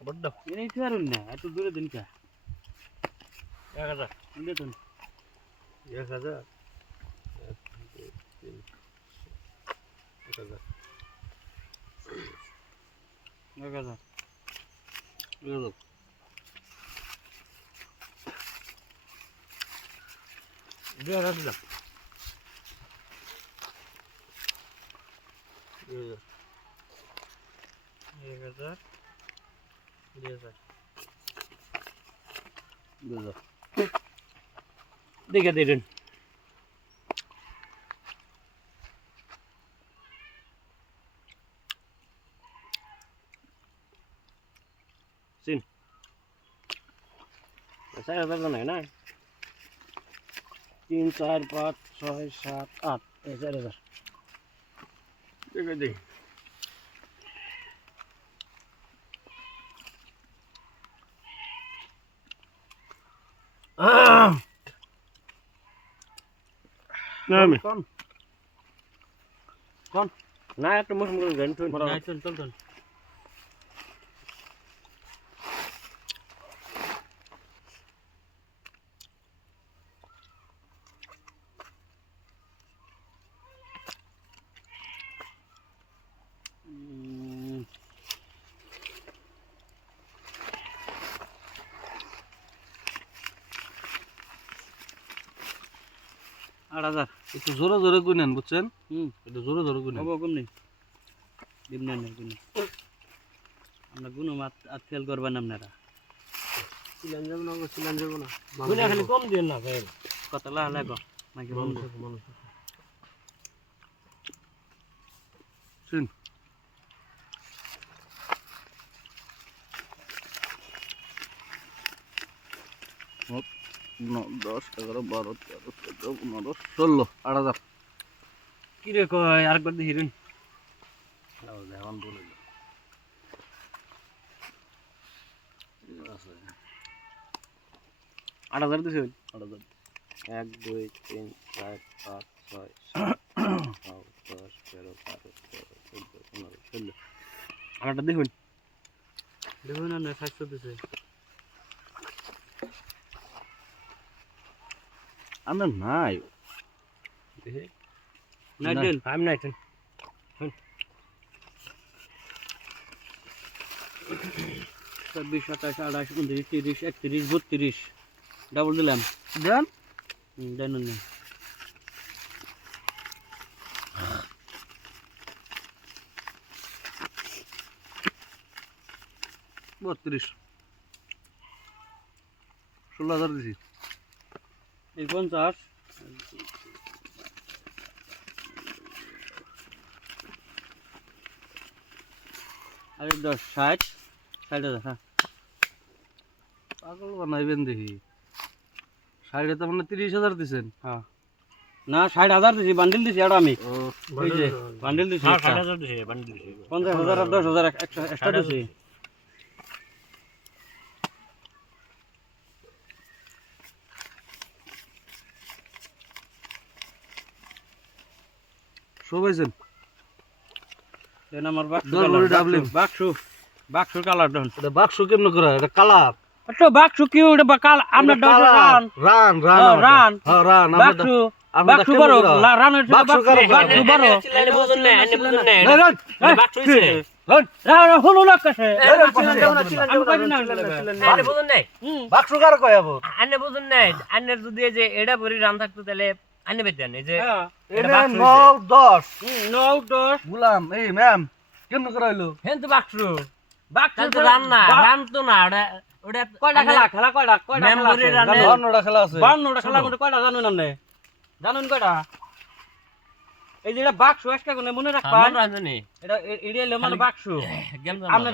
বড্ড এই না এত দূরে দিন কা এক হাজার দেখুন এক হাজার এক, দুই, তিন, এক হাজার এক হাজার দুই হাজার দিলাম দুই হাজার এক হাজার দুই হাজার দেখে দিলেন সিন চার হাজার জানাই না তিন চার পাঁচ ছয় সাত আট এই চার হাজার দেখে দিই কোন না একটা মুসম করে গান শুন নাই চল চল চল উম, আট হাজার। একটু জোরে জোরে গুনেন বুঝছেন? হুম। একটু জোরে জোরে গুনেন। হব কম নেই দিন না নেই গুণ আমরা মাত আর ফেল করবেন আপনারা। সিলান যাব না সিলান যাব না। গুনা খালি কম দিন না ভাই। কত লাহ লাগো নাকি বন্ধু। শুন। দশ এগারো বারো তেরো চোদ্দ পনেরো ষোলো। আট হাজার কি রে কয়? আরেকবার দেখি রে। এখন বলে আট হাজার দিছে আট হাজার এক দুই তিন চার পাঁচ ছয় সাত দশ তেরো বারো তেরো চোদ্দ পনেরো ষোলো। আটটা দেখুন। দেখুন না সাতশো দিছে। আমার নাই নাইট দেন আমি নাই ছাব্বিশ সাতাশ আঠাশ উনত্রিশ তিরিশ একত্রিশ বত্রিশ ডাবল দিলাম দেন দেন না বত্রিশ ষোলো হাজার দিছি এই পঞ্চাশ। আর দশ ষাট। ষাট হাজার হ্যাঁ। পাগল বানাইবেন দেখি। সাইডে তো মানে তিরিশ হাজার দিছেন। হ্যাঁ। না ষাট হাজার দিছি বান্ডিল দিছি আর আমি। বান্ডিল হ্যাঁ। ষাট হাজার দিছে পঞ্চাশ হাজার আর দশ হাজার একশো এক্সট্রা দিছি। শোভাইছেন দেন আমার বাক্স ডাবলিং। বাক্স বাক্স কালার ডন এটা বাক্স কেমন করে এটা কালার? তো বাক্স কি ওটা কাল আমরা কালার। রান। রান রান হ্যাঁ, রান। হ্যাঁ রান বাক্স বাক্স বড়। থেকে বাক্স বাক্স বাক্স বড়। বুঝুন না বুঝুন না। রান। রান বাক্স হইছে রান। বাক্স কার কয় আবো আন্নে বুঝুন নাই আন্নের যদি যে এটা ভরি রান থাকতো তাহলে আন্নে বেতেন এই যে হ্যাঁ নয় দশ। হুম, নৌ দশ। গুলাম এই ম্যাম কেমন করে হইল? হেন তো বাক্স। বাক্স তো রান না রান তো না ওটা ওটা কয়টা খেলা খেলা কয়টা কয়টা খেলা আছে? বান্নটা খেলা আছে। বান্নটা খেলা মধ্যে কয়টা জানুন আপনি? জানুন কয়টা? এই যে এটা বাক্স আজকে কোনে মনে রাখবা এটা এ- এটা হলো মানে বাক্স। গেম আপনি